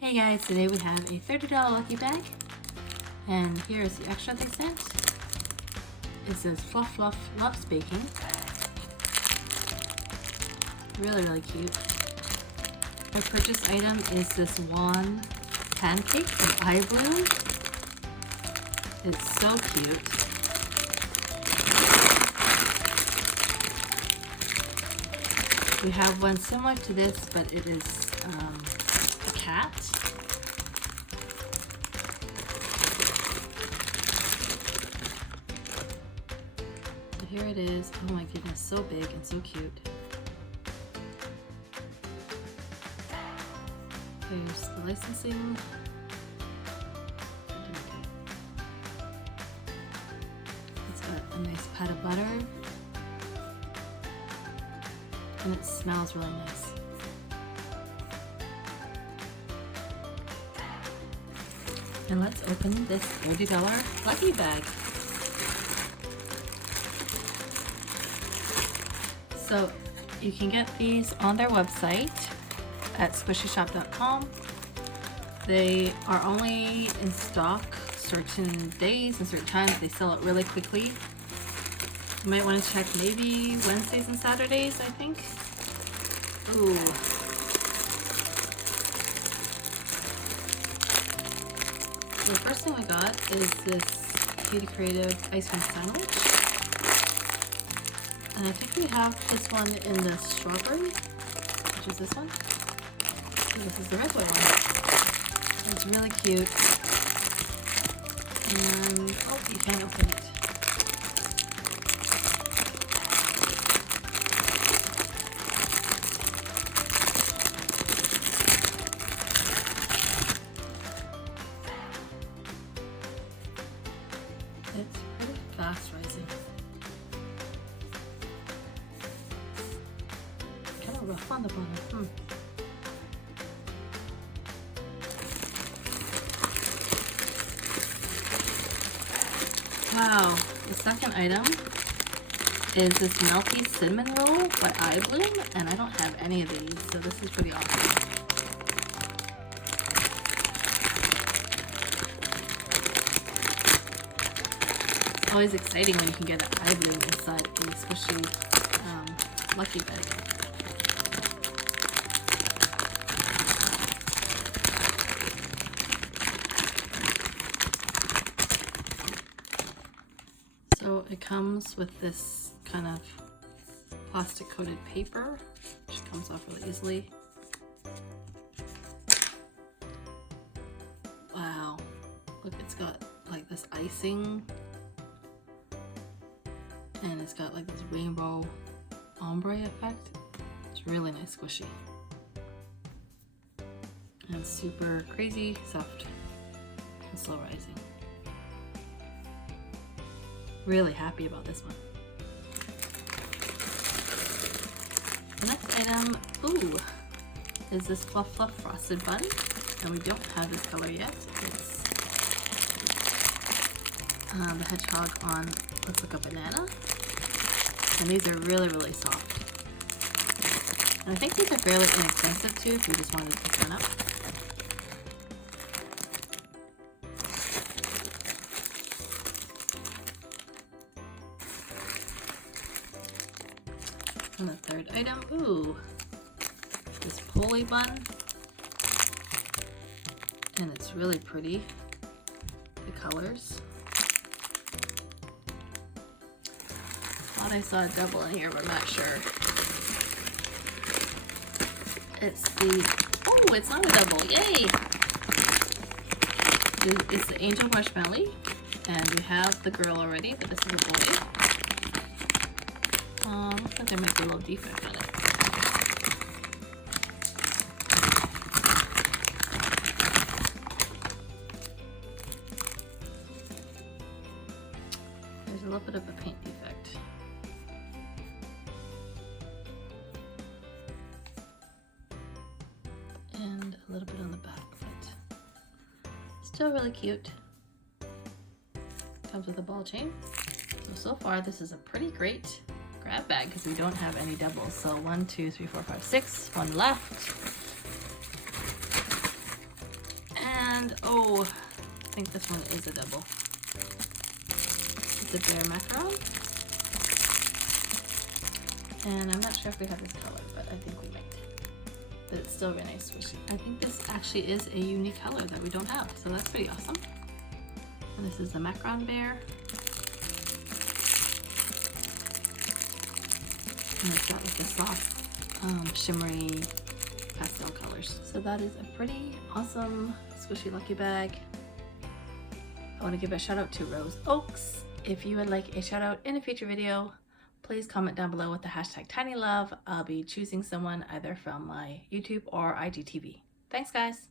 Hey guys, today we have a $30 lucky bag, and here is the extra they sent. It says Fluff Fluff loves baking. Really cute. Our purchase item is this one pancake from IBloom. It's so cute. We have one similar to this, but it is a cat. So here it is. Oh my goodness, so big and so cute. Here's the licensing. It's got a nice pat of butter. And it smells really nice. And let's open this $30 lucky bag. So you can get these on their website at squishyshop.com. They are only in stock certain days and certain times. They sell it really quickly. You might want to check maybe Wednesdays and Saturdays, I think. Ooh. So the first thing I got is this Cutie Creative ice cream sandwich. And I think we have this one in the strawberry, which is this one. So this is the regular one. It's really cute. And, oh, you can't open it. It's pretty fast rising. Kind of rough on the bottom. Wow, the second item is this melty cinnamon roll by IBloom, and I don't have any of these, so this is pretty awesome. It's always exciting when you can get an IBloom inside the Squishy lucky bag. So it comes with this kind of plastic coated paper, which comes off really easily. Wow, look, it's got like this icing, and it's got like this rainbow ombre effect. It's really nice squishy. And it's super crazy soft and slow rising. Really happy about this one. The next item, ooh, is this Fluff Fluff frosted bun. And we don't have this color yet. It's the hedgehog on looks like a banana. And these are really soft. And I think these are fairly inexpensive too if you just wanted to pick one up. And the third item, ooh, this pulley bun. And it's really pretty, the colors. Thought I saw a double in here, but I'm not sure. It's the, oh, it's not a double, yay! It's the angel marshmallow, and we have the girl already, but this is a boy. Looks like there might be a little defect on it. There's a little bit of a paint defect. And a little bit on the back, but still really cute. Comes with a ball chain. So far this is a pretty great grab bag because we don't have any doubles. So 1, 2, 3, 4, 5, 6, one left. Oh, I think this one is a double. It's a bear macaron. And I'm not sure if we have this color, but I think we might. But it's still really nice squishy. I think this actually is a unique color that we don't have, so that's pretty awesome. And this is the macaron bear. And it's got like the soft, shimmery pastel colors. So that is a pretty awesome squishy lucky bag. I want to give a shout out to Rose Oaks. If you would like a shout out in a future video, please comment down below with the hashtag TinyLove. I'll be choosing someone either from my YouTube or IGTV. Thanks guys!